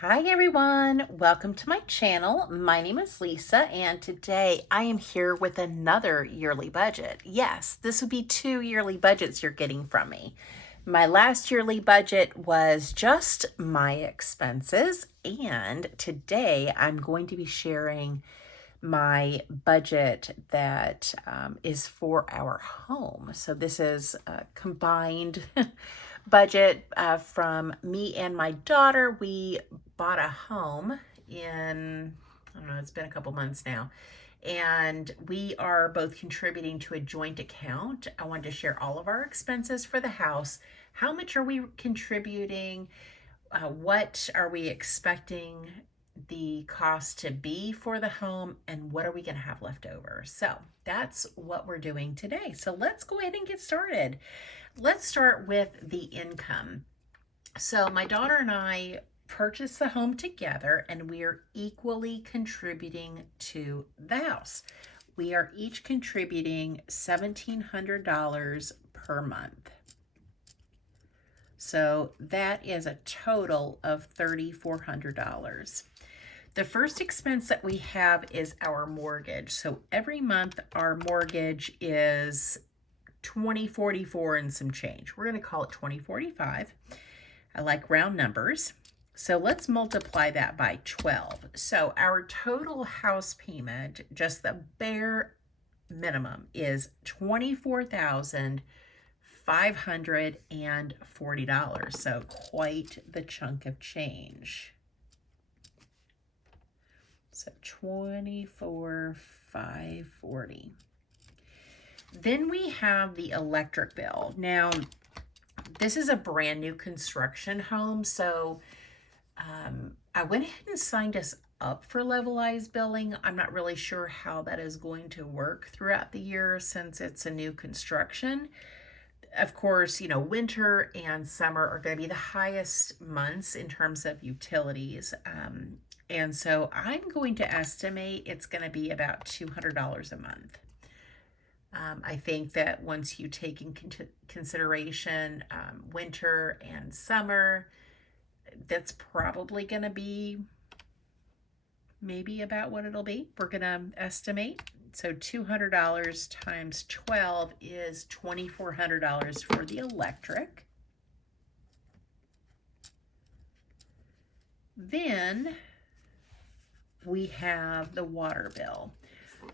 Hi everyone, welcome to my channel. My name is Lisa and today I am here with another yearly budget. Yes, this would be 2 yearly budgets you're getting from me. My last yearly budget was just my expenses, and today I'm going to be sharing my budget that is for our home. So this is a combined budget from me and my daughter. We bought a home in, I don't know, it's been a couple months now. And we are both contributing to a joint account. I wanted to share all of our expenses for the house. How much are we contributing? What are we expecting the cost to be for the home, and what are we going to have left over? So that's what we're doing today. So let's go ahead and get started. Let's start with the income. So my daughter and I purchased the home together, and we are equally contributing to the house. We are each contributing $1,700 per month. So that is a total of $3,400. The first expense that we have is our mortgage. So every month our mortgage is $2,044 and some change. We're going to call it $2,045. I like round numbers. So let's multiply that by 12. So our total house payment, just the bare minimum, is $24,540. So quite the chunk of change. So $24,540. Then we have the electric bill. Now, this is a brand new construction home, so I went ahead and signed us up for levelized billing. I'm not really sure how that is going to work throughout the year since it's a new construction. Of course, you know, winter and summer are going to be the highest months in terms of utilities. And so I'm going to estimate it's going to be about $200 a month. I think that once you take in consideration winter and summer, that's probably going to be maybe about what it'll be. We're going to estimate. So $200 times 12 is $2,400 for the electric. Then we have the water bill.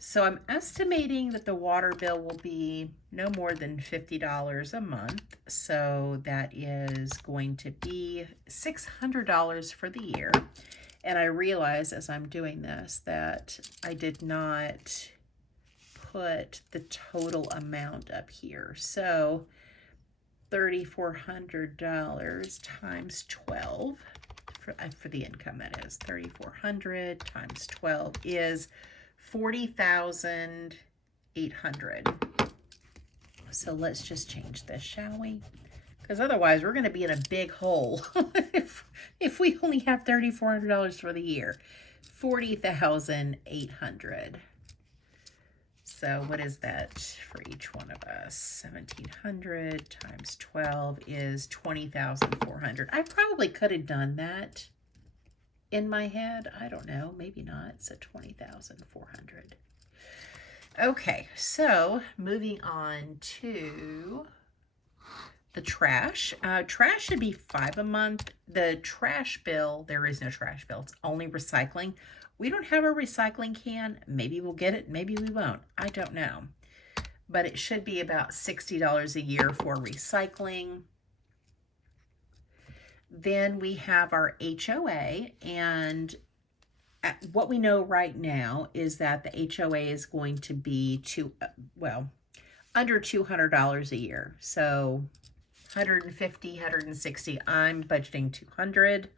So I'm estimating that the water bill will be no more than $50 a month. So that is going to be $600 for the year. And I realize as I'm doing this that I did not put the total amount up here. So $3,400 times 12 for the income, that is $3,400 times 12 is $40,800. So let's just change this, shall we? Because otherwise we're going to be in a big hole if we only have $3,400 for the year. $40,800. So what is that for each one of us? 1,700 times 12 is 20,400. I probably could have done that in my head. I don't know, maybe not. So 20,400. Okay, so moving on to the trash. Trash should be $5 a month. The trash bill, there is no trash bill. It's only recycling. We don't have a recycling can. Maybe we'll get it, maybe we won't. I don't know. But it should be about $60 a year for recycling. Then we have our HOA, and what we know right now is that the HOA is going to be under $200 a year. So 150, 160. I'm budgeting 200.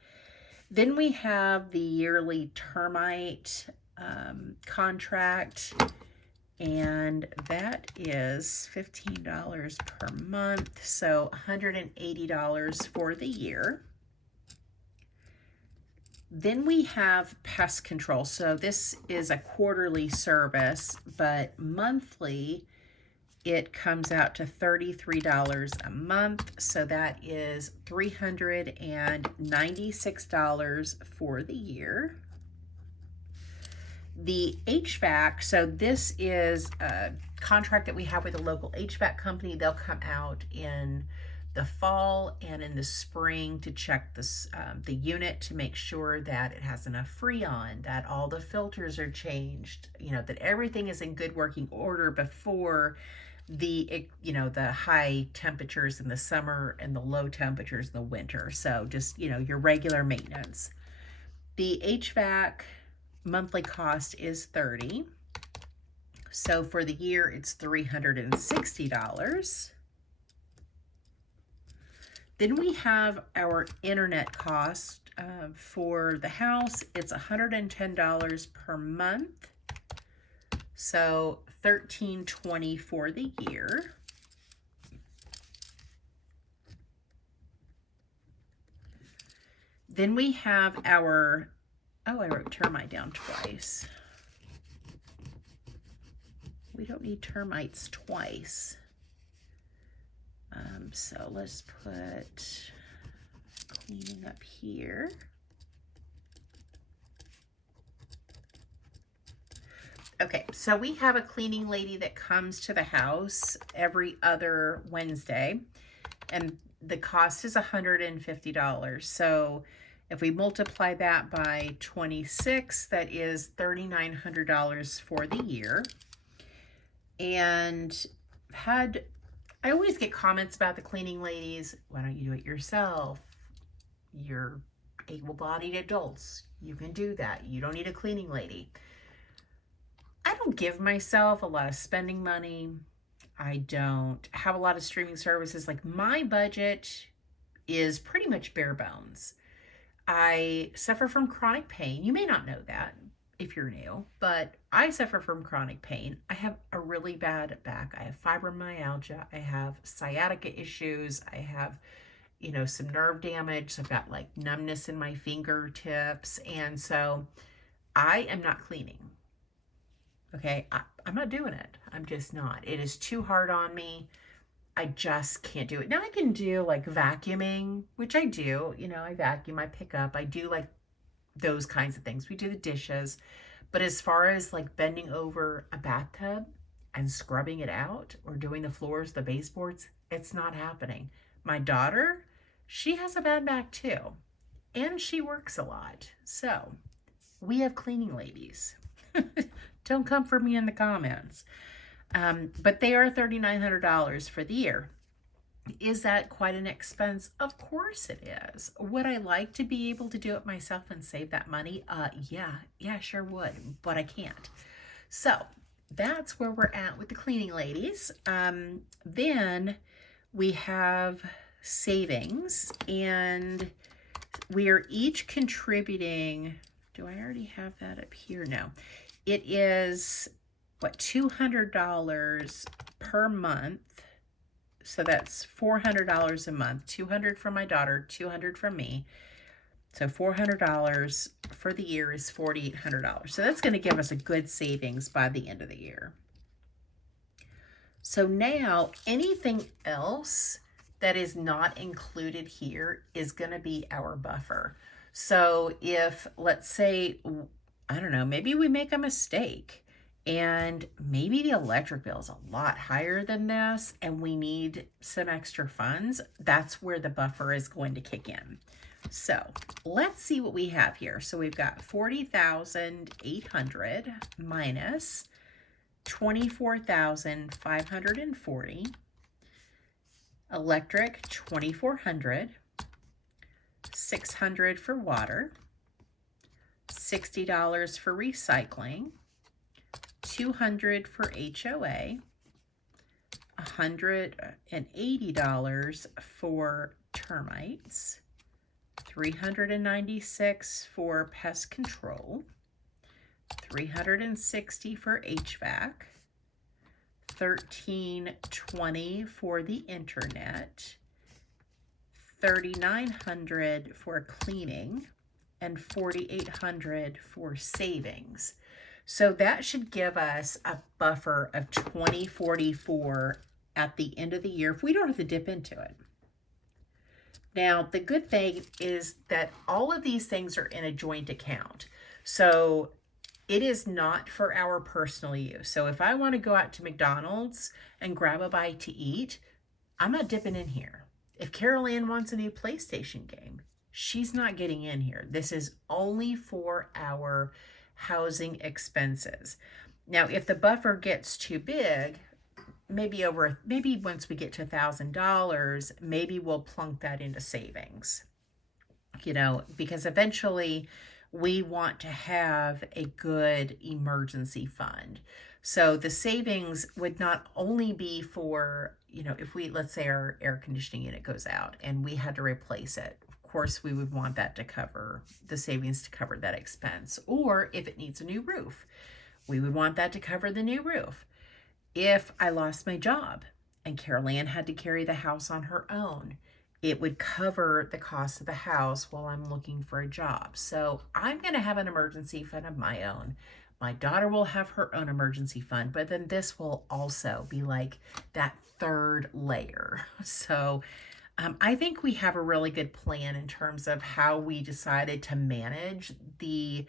Then we have the yearly termite contract, and that is $15 per month, so $180 for the year. Then we have pest control. So this is a quarterly service, but monthly it comes out to $33 a month. So that is $396 for the year. The HVAC, so this is a contract that we have with a local HVAC company. They'll come out in the fall and in the spring to check this, the unit to make sure that it has enough Freon, that all the filters are changed, you know, that everything is in good working order before the, you know, the high temperatures in the summer and the low temperatures in the winter. So just, you know, your regular maintenance. The HVAC monthly cost is $30. So for the year, it's $360. Then we have our internet cost for the house. It's $110 per month. So $13.20 for the year. Then we have our, oh, I wrote termite down twice. We don't need termites twice. So let's put cleaning up here. Okay, so we have a cleaning lady that comes to the house every other Wednesday, and the cost is $150. So if we multiply that by 26, that is $3,900 for the year. And I always get comments about the cleaning ladies. Why don't you do it yourself? You're able-bodied adults. You can do that. You don't need a cleaning lady. I don't give myself a lot of spending money. I don't have a lot of streaming services. Like, my budget is pretty much bare bones. I suffer from chronic pain. You may not know that if you're new, but I suffer from chronic pain. I have a really bad back. I have fibromyalgia. I have sciatica issues. I have, you know, some nerve damage. So I've got like numbness in my fingertips. And so I am not cleaning. Okay. I'm not doing it. I'm just not. It is too hard on me. I just can't do it. Now I can do like vacuuming, which I do. You know, I vacuum, I pick up, I do like those kinds of things. We do the dishes. But as far as like bending over a bathtub and scrubbing it out or doing the floors, the baseboards, it's not happening. My daughter, she has a bad back too. And she works a lot. So we have cleaning ladies. Don't come for me in the comments. But they are $3,900 for the year. Is that quite an expense? Of course it is. Would I like to be able to do it myself and save that money? Yeah, I sure would, but I can't. So that's where we're at with the cleaning ladies. Then we have savings, and we are each contributing. Do I already have that up here? No. It is, what, $200 per month. So that's $400 a month, $200 from my daughter, $200 from me. So $400 for the year is $4,800. So that's going to give us a good savings by the end of the year. So now anything else that is not included here is going to be our buffer. So if, let's say, I don't know, maybe we make a mistake and maybe the electric bill is a lot higher than this and we need some extra funds, that's where the buffer is going to kick in. So let's see what we have here. So we've got 40,800 minus 24,540, electric 2,400, 600 for water, $60 for recycling, $200 for HOA, $180 for termites, $396 for pest control, $360 for HVAC, $1,320 for the internet, $3,900 for cleaning, and $4,800 for savings. So that should give us a buffer of $20.44 at the end of the year if we don't have to dip into it. Now, the good thing is that all of these things are in a joint account. So it is not for our personal use. So if I want to go out to McDonald's and grab a bite to eat, I'm not dipping in here. If Carol Ann wants a new PlayStation game, she's not getting in here. This is only for our housing expenses. Now, if the buffer gets too big, maybe once we get to $1,000, maybe we'll plunk that into savings, because eventually we want to have a good emergency fund. So the savings would not only be for, if let's say our air conditioning unit goes out and we had to replace it. Of course, we would want that to cover the savings to cover that expense. Or if it needs a new roof, we would want that to cover the new roof. If I lost my job and Carol Ann had to carry the house on her own, it would cover the cost of the house while I'm looking for a job. So I'm going to have an emergency fund of my own. My daughter will have her own emergency fund, but then this will also be like that third layer. So I think we have a really good plan in terms of how we decided to manage the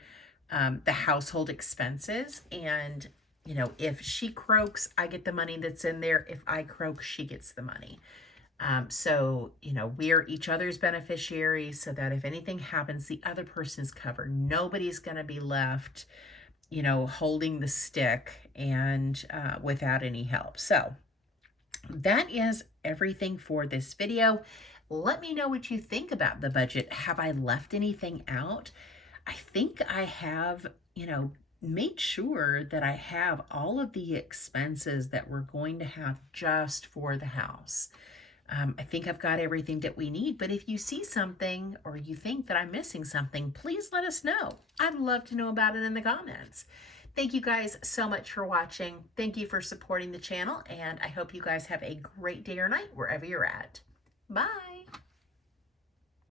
household expenses. And if she croaks, I get the money that's in there. If I croak, she gets the money. So we're each other's beneficiaries, so that if anything happens, the other person's covered. Nobody's going to be left, holding the stick and without any help. So that is everything for this video. Let me know what you think about the budget. Have I left anything out? I think I have, made sure that I have all of the expenses that we're going to have just for the house. I think I've got everything that we need, but if you see something or you think that I'm missing something, please let us know. I'd love to know about it in the comments. Thank you guys so much for watching. Thank you for supporting the channel, and I hope you guys have a great day or night wherever you're at. Bye.